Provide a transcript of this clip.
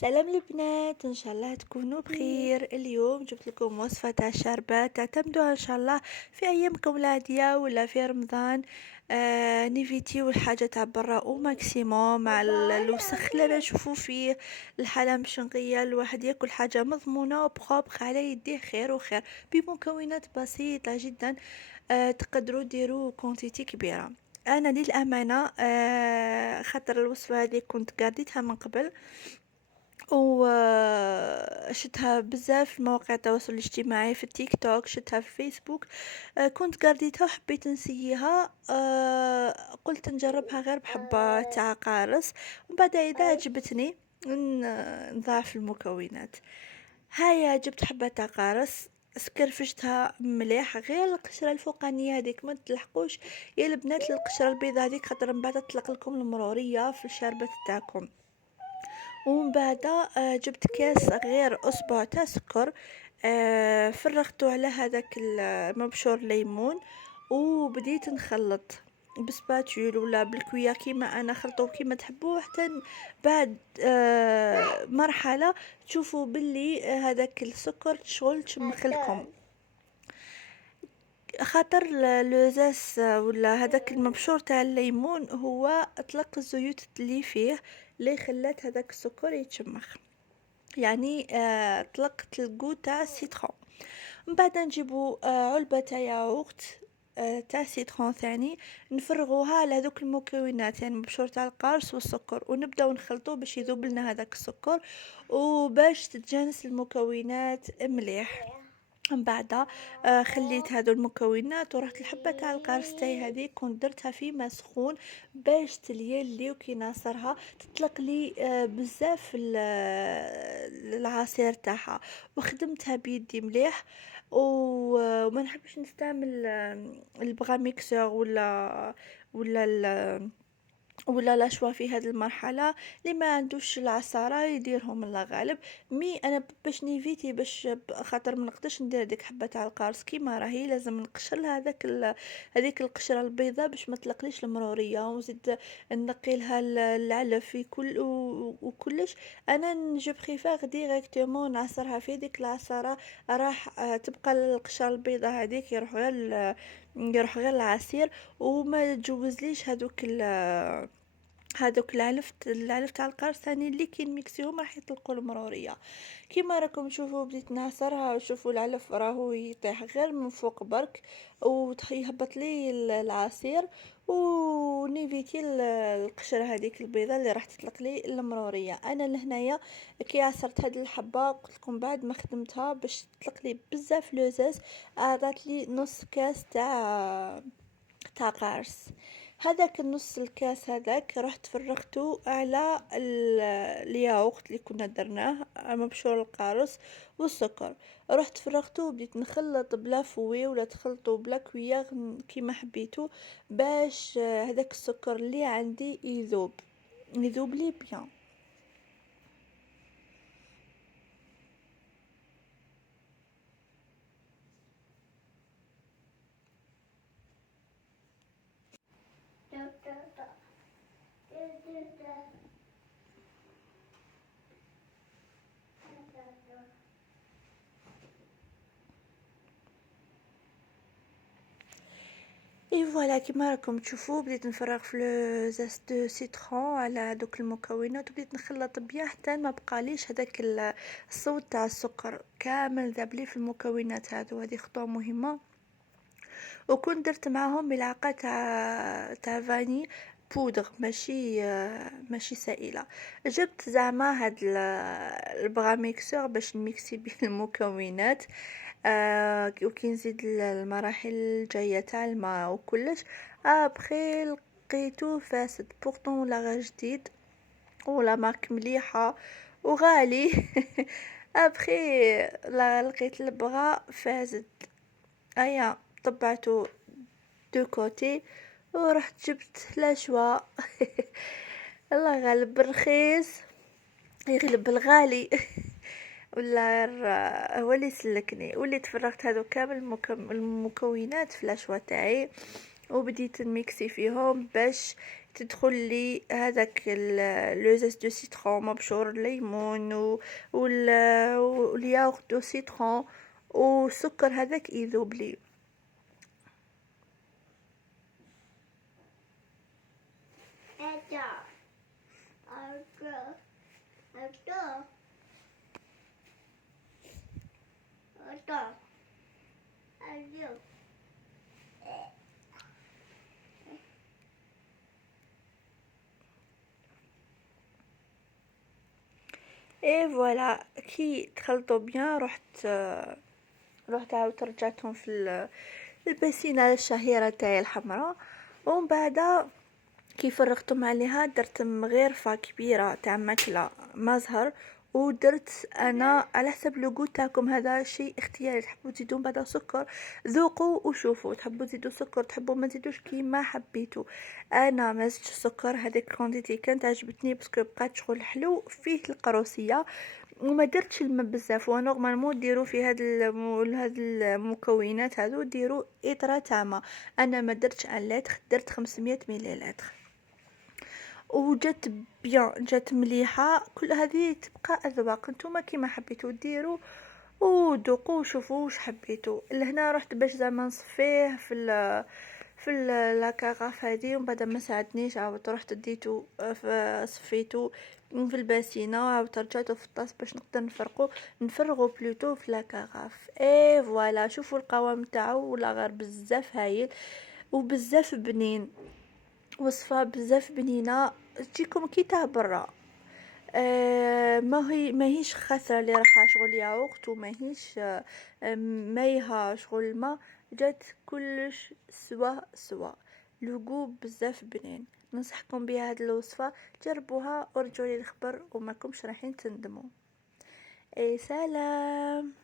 سلام البنات، ان شاء الله تكونوا بخير. اليوم جبت لكم وصفة تاع شربات تعتمدوها ان شاء الله في ايامكم العادية ولا في رمضان. نيفيتيو الحاجة تاع برا او ماكسيموم مع الوسخ اللي انا نشوفو فيه. الحالة مش نقية الواحد ياكل حاجة مضمونة وبخوبخ على يديه خير وخير بمكونات بسيطة جدا. تقدروا ديروا كونتيتي كبيرة. انا للامانه خاطر الوصفه هذه كنت قاديتها من قبل وشتها بزاف في مواقع التواصل الاجتماعي في التيك توك، شتها في فيسبوك. كنت قريتها وحبيت نسيها. قلت نجربها غير بحبة تاع قارص، ومن بعد اذا عجبتني نضاعف المكونات. هيا جبت حبة تاع قارص، سكرفشتها مليح غير القشرة الفوقانية هذيك ما تلحقوش يا البنات القشرة البيضاء هذيك، خاطر من بعد تطلق لكم المرورية في الشربة تاعكم. ومن بعد جبت كاس غير اصبع تاع سكر. فرغته على هذاك المبشور ليمون، وبديت نخلط بسباتول ولا بالكويا كيما انا خلطوه كيما تحبوه، حتى بعد مرحله تشوفوا باللي هذاك السكر شغل تشمخ لكم. خاطر لوزاس ولا هذاك المبشور تاع الليمون هو اطلق الزيوت اللي فيه اللي خلات هذاك السكر يتشمخ، يعني طلقت الجو تاع السيترون. من بعد نجيبو علبة تاع ياغورت تاع سيترون ثاني، نفرغوها على هذوك المكونات، يعني مبشور تاع القارص والسكر، ونبداو نخلطو باش يذوب لنا هذاك السكر وباش تتجانس المكونات مليح. من بعد خليت هادو المكونات ورحت الحبة تاع القارص تاعي هذه كنت درتها في ماء سخون باش تليلي وكي ناصرها تطلق لي بزاف العصير تاعها، وخدمتها بيدي مليح. وما نحبش نستعمل البغا ميكسور ولا لا شوا في هذه المرحله. اللي ما عندوش العصاره يديرهم الله غالب. مي انا باش نيفيتي باش خاطر ما نقدرش ندير هذيك حبه تاع القارص كيما راهي، لازم نقشر لها هذيك القشره البيضاء باش ما تلقليش المروريه، ونزيد نقي لها العلف في كل وكلش. انا نجيب خفاغ ديريكتومون نعصرها في ديك العصاره، راح تبقى القشره البيضاء هذيك يروح غير العصير، وما تجوزليش هادوك العلف تاع القرص ثاني اللي كي نميكسيهم راح يطلقوا المروريه. كيما راكم تشوفوا بديت نعصرها وشوفوا العلف راهو يطيح غير من فوق برك ويهبط لي العصير، ونيفيتي القشره هذيك البيضه اللي راح تطلق لي المروريه. انا لهنايا كي عصرت هاد الحبه قلت لكم بعد ما خدمتها باش تطلق لي بزاف لوزاز، عطات لي نص كاس تاع قارص. هذاك النص الكاس هذاك رحت فرغته على الياغورت اللي كنا درناه مبشور القارص والسكر. رحت فرغته وبديت نخلط بلا فوي ولا تخلطوا بلا كوياغ كيما حبيتو، باش هذاك السكر اللي عندي يذوب لي بيان. اي فوالا كيما راكم تشوفوا بديت نفرغ في زاز دو سيترون على دوك المكونات، وبديت نخلط بيان حتى ما بقاليش هذاك الصوت تاع السكر كامل ذاب لي في المكونات هذو. هذه خطوه مهمه. وكنت درت معاهم ملعقه تاع فاني بودر، ماشي سائله. جبت زعما هاد البغا ميكسور باش نميكسي بيه المكونات. وكي نزيد المراحل الجايه تاع الماء وكلش. ابخي لقيتو فاسد، بورطون ولا غير جديد ولا مارك مليحه وغالي. ابخي لقيت البغا فاسد، ايا طبعته دو كوتي ورحت جبت لا شوا. الله غالب بالرخيص يغلب الغالي. ولا هو اللي سلكني، واللي تفرغت هذو كامل المكونات في الاشوا تاعي، وبديت نميكسي فيهم باش تدخل لي هذاك لو زيت دو سيترون مبشور الليمون والياغورت دو سيترون والسكر هذاك يذوب لي. اي فوالا كي تخلطوا بيان رحت عاودت رجعتهم في البسينة الشهيرة تاعي الحمراء، ومن بعد كي فرغتهم عليها درت مغرفة كبيرة تاع ماكلة ما زهر، ودرت انا على حسب لوغو تاعكم، هذا شيء اختياري، تحبوا تزيدوا بعدا سكر ذوقوا وشوفوا، تحبوا تزيدوا سكر تحبوا ما تزيدوش كيما حبيتوا. انا ما زدتش سكر، هذيك كونديتي كانت عجبتني باسكو بقات شغل حلو فيه القروسيه، وما درتش الماء بزاف. ونورمالمون ديروا في هاد المكونات هذو ديروا اطرة تاع ماء، انا ما درتش ان لتر، درت 500 مليلتر وجات بيان، جات مليحه. كل هذه تبقى اذواق، نتوما كيما حبيتوا ديروا وذوقوا وشوفوا واش حبيتوا. لهنا رحت باش زعما نصفيه في لاكاغاف هذه، ومن بعد ما ساعدنيش عاودت رحت ديتو صفيتو في الباسينه، عاودت رجعته في الطاس باش نقدر نفرغو بلوتو في لاكاغاف. اي فوالا شوفوا القوام تاعو ولا غير بزاف هايل وبزاف بنين، وصفه بزاف بنينه تجيكم كي تاع برا. ماهيش خاسره اللي راح شغل ياغورت، وماهيش مايها شغل ما، جات كلش سوا لوغو بزاف بنين. ننصحكم بها هاد الوصفه، جربوها ورجعوا لي الخبر وماكمش رايحين تندموا. اي سلام.